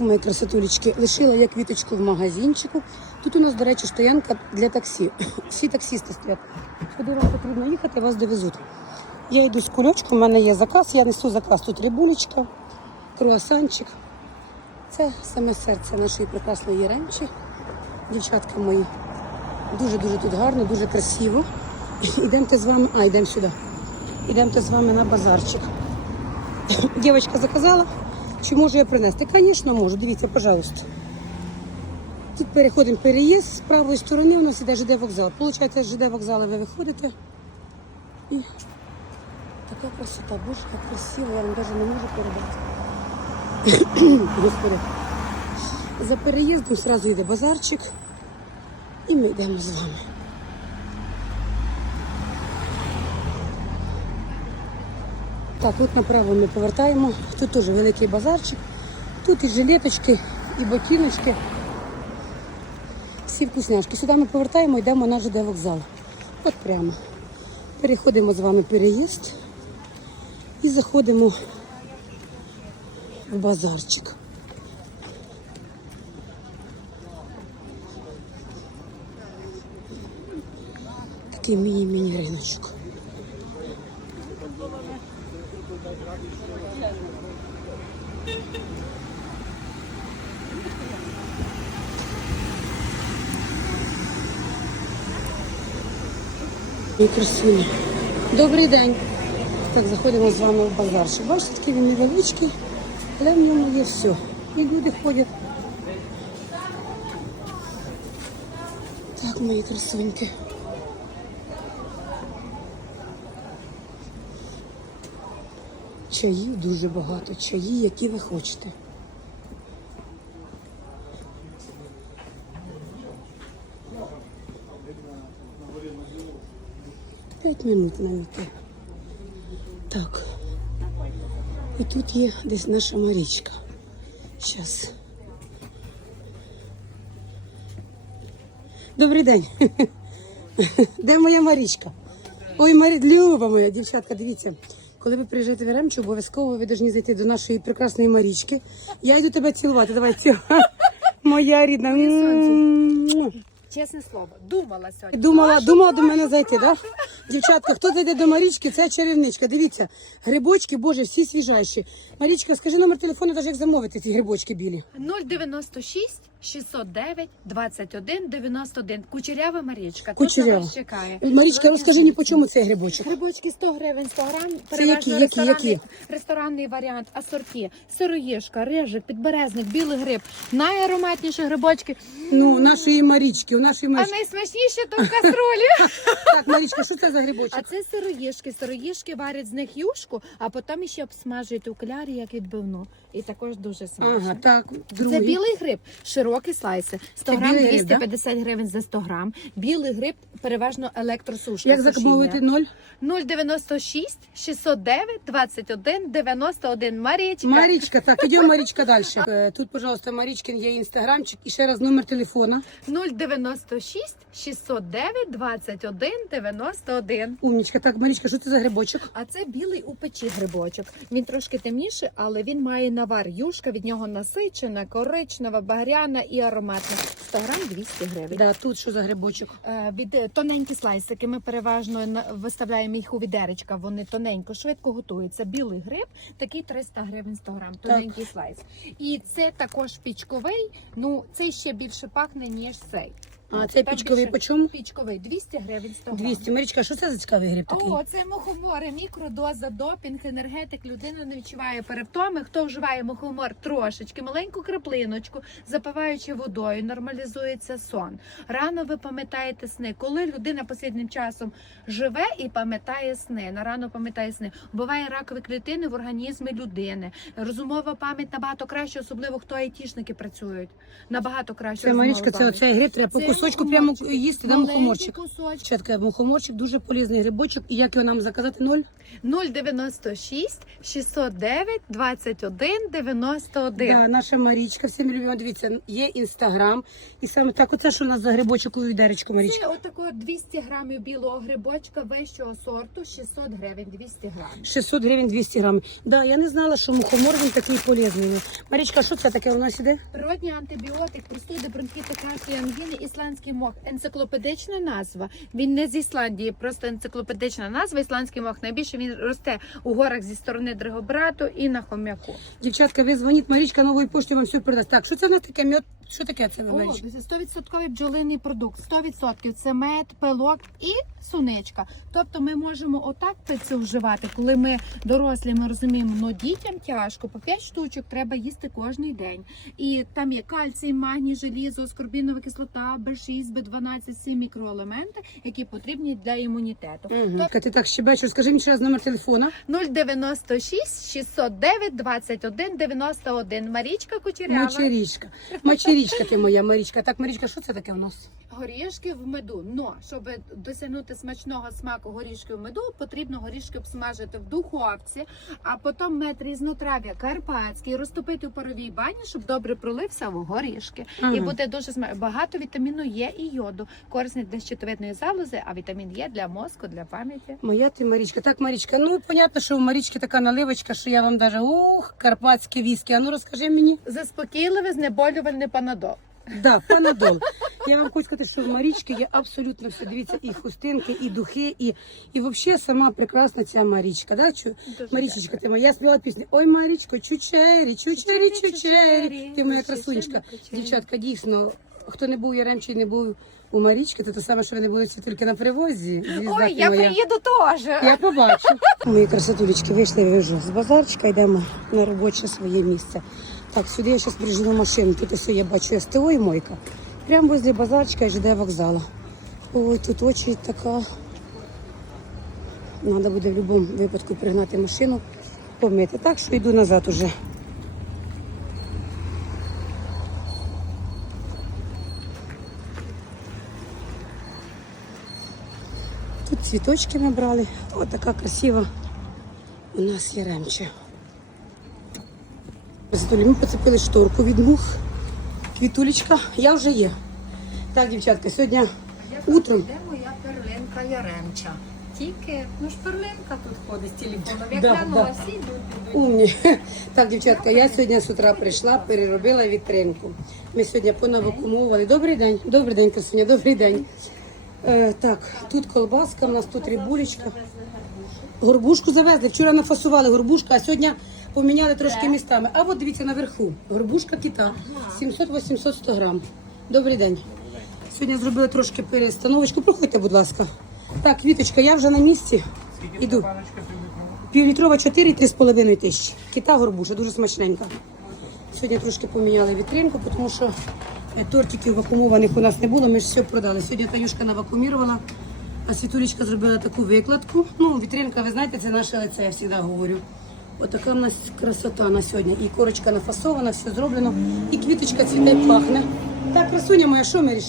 Мої красотулечки, лишила я квіточку в магазинчику. Тут у нас, до речі, стоянка для таксі. Всі таксісти стоять. Куди вам потрібно їхати, вас довезуть. Я йду з кульочком, у мене є заказ, я несу заказ. Тут рибулечка, круасанчик. Це саме серце нашої прекрасної Єремчі. Дівчатка мої. Дуже-дуже тут гарно, дуже красиво. Ідемте з вами, а йдемо сюди. Ідемте з вами на базарчик. Дівчинка заказала, чи можу я принести? Звісно, можу. Дивіться, пожалуйста. Тут переходимо переїзд з правої сторони, у нас іде ЖД вокзал. Получається, з ЖД вокзалу ви виходите. І така красота, боже, як красиво, я вам навіть не можу передати. Господи. За переїздом одразу йде базарчик. І ми йдемо з вами. Так, от направо ми повертаємо. Тут теж великий базарчик. Тут і жилеточки, і ботиночки. Всі вкусняшки. Сюди ми повертаємо, йдемо на ЖД вокзал. От прямо. Переходимо з вами переїзд і заходимо в базарчик. Такий міні-міні риночок. І красиві. Добрий день. Так, заходимо з вами в базарчик. Бачите, такий він невеличкий, але в ньому є все. І люди ходять. Так, мої красуньки. Чаїв дуже багато, чаї, які ви хочете. П'ять минут навіть. Так. І тут є десь наша Марічка. Зараз. Добрий день. Де моя Марічка? Ой, Марі... Люба моя, дівчатка, дивіться. Коли ви приїжджаєте в Яремчу, обов'язково ви повинні зайти до нашої прекрасної Марічки. Я йду тебе цілувати. Давай цілу. Моя рідна. Чесне слово, думала сьогодні. Думала, думала до мене зайти, да? Дівчатка, хто зайде до Марічки, це чарівничка. Дивіться, грибочки, боже, всі свіжайші. Марічка, скажи номер телефону, навіть як замовити ці грибочки білі. 096 609 21 91. Кучерява Марічка. Тут Кучерява. на вас чекає. Марічка, розкажи мені, по чому цей грибочок? Грибочки 100 гривень 100 грам. які, які, ресторанний, які? ресторанний варіант, асорті, сироїшка, рижик, підберезник, білий гриб. Найароматніші грибочки. Ну, у нашої Марічки, у нашої А Марічки. найсмачніші то в каструлі. Так, Марічка, що це за грибочок? А це сироїшки. Сироїшки варять з них юшку, а потім ще обсмажують у клярі, як відбивну. І також дуже смачно. Ага, так, Це другий. білий гриб, широкі слайси. 100 Це грам білий гриб, 250 гривень за 100 грам. Білий гриб переважно електросушка. Як сушіння. замовити ноль? 096 609 21 91. Марічка. Марічка, так, ідемо Марічка далі. Е, Тут, пожалуйста, Марічкин є інстаграмчик і ще раз номер телефона. 096 609 21 91. Умнічка, так, Марічка, що це за грибочок? А це білий у печі грибочок. Він трошки темніший, але він має навар. Юшка від нього насичена, коричнева, багряна і ароматна. 100 грам 200 гривень. Да, тут що за грибочок? Е, Від е, тоненькі слайсики. Ми переважно виставляємо їх у відеречка. Вони тоненько, швидко готуються. Білий гриб, такий 300 гривень 100 грам. Тоненький слайс. І це також пічковий. Ну цей ще більше пахне ніж цей. А Там пічковий більше- по чому? Пічковий 200 гривень 100 грам. 200. Марічка, що це за цікавий гриб такий? О, це мухомори, мікродоза, допінг, енергетик. Людина не відчуває перевтоми. Хто вживає мухомор трошечки, маленьку краплиночку, запиваючи водою, нормалізується сон. Рано ви пам'ятаєте сни. Коли людина останнім часом живе і пам'ятає сни, на рано пам'ятає сни, буває ракові клітини в організмі людини. Розумова пам'ять набагато краще, особливо хто айтішники працюють. Набагато краще. Це розумова Марічка, це пам'ять. оцей гриб треба по Це кусочку прямо їсти, да, мухоморчик. кусочок. Дівчатка, мухоморчик дуже полезний грибочок. І як його нам заказати? Ноль? 096 609 21 91. Да, наша Марічка, всім любимо. Дивіться, є інстаграм. І саме так, оце що у нас за грибочок у відеречку, Марічка. Це отакого 200 грамів білого грибочка вищого сорту, 600 гривень, 200 грамів. 600 гривень 200 грамів. Да, я не знала, що мухомор він такий полезний. Марічка, що це таке у нас іде? Природній антибіотик, простуди, бронхіти, кашлі, ангіни, ісландський мох. Енциклопедична назва. Він не з Ісландії, просто енциклопедична назва. Ісландський мох найбільше він росте у горах зі сторони Дригобрату і на хом'яку. Дівчатка, ви дзвоніть, Марічка нової пошті вам все передасть. Так, що це в нас таке мед? Що таке це, О, це 100% бджолиний продукт, 100% це мед, пилок і суничка. Тобто ми можемо отак це вживати, коли ми дорослі, ми розуміємо, ну дітям тяжко, по 5 штучок треба їсти кожен день. І там є кальцій, магній, желізо, аскорбінова кислота, B6, B12, всі мікроелементи, які потрібні для імунітету. Угу. Ти так щебечу, скажи мені ще раз номер телефона. 096 609 21 91. Марічка Кучерява. Мочерічка. Мочерічка ти моя, Марічка. Так, Марічка, що це таке у нас? Горішки в меду. Но щоб досягнути смачного смаку горішки в меду, потрібно горішки обсмажити в духовці, а потім мед різнотрав'я карпатський розтопити у паровій бані, щоб добре пролився в горішки. Ага. І буде дуже сма... багато вітаміну є і йоду. Корисний для щитовидної залози, а вітамін є для мозку, для пам'яті. Моя ти Марічка. Так, Марічка, ну понятно, що у Марічки така наливочка, що я вам даже ух, карпатське віскі. А ну розкажи мені. Заспокійливе, знеболювальне панадол. Да, панадол. Я вам хочу сказати, що в Марічки є абсолютно все. Дивіться, і хустинки, і духи, і, і взагалі сама прекрасна ця Марічка. Да? Чу? Дуже Марічечка, ти моя я співала пісню. Ой, Марічко, чучері, чучері, чучері. Ти моя красунечка. Дівчатка, дійсно, хто не був у Яремчі, не був у Марічки, то те саме, що ви не були тільки на привозі. Звізда Ой, я моя. приїду теж. Я побачу. Мої красотулечки вийшли вже з базарчика, йдемо на робоче своє місце. Так, сюди я зараз прижену машину. Тут ось я бачу СТО і мойка. Прямо возле базарчика ЖД вокзала. Ой, тут очередь така. Треба буде в будь-якому випадку пригнати машину, помити. Так що йду назад уже. Тут цвіточки ми брали. Ось така красива у нас є ремча. Затулі ми поцепили шторку від мух. Квітулечка, я вже є. Так, дівчатка, сьогодні утром. Де моя перлинка Яремча? Тільки, ну ж перлинка тут ходить з телефоном. Як Да, на да. носі йдуть, йдуть. Умні. Так, дівчатка, я сьогодні з утра прийшла, переробила вітринку. Ми сьогодні понавакумовували. Добрий день, добрий день, красуня, добрий день. Е, так, тут колбаска, у нас тут рибулечка. Горбушку завезли. Вчора нафасували горбушку, а сьогодні поміняли трошки містами. А от дивіться наверху. Горбушка кита. 700-800 грам. Добрий день. Сьогодні зробили трошки перестановочку. Проходьте, будь ласка. Так, Віточка, я вже на місці. Іду. Півлітрова 4 3,5 тисячі. Кита горбуша, дуже смачненька. Сьогодні трошки поміняли вітринку, тому що е, тортиків вакуумованих у нас не було, ми ж все продали. Сьогодні Таюшка навакуумірувала, а Світулечка зробила таку викладку. Ну, вітринка, ви знаєте, це наше лице, я завжди говорю. Отака в нас красота на сьогодні. І корочка нафасована, все зроблено, і квіточка цвіте пахне. Так, красуня моя, що ми рішили?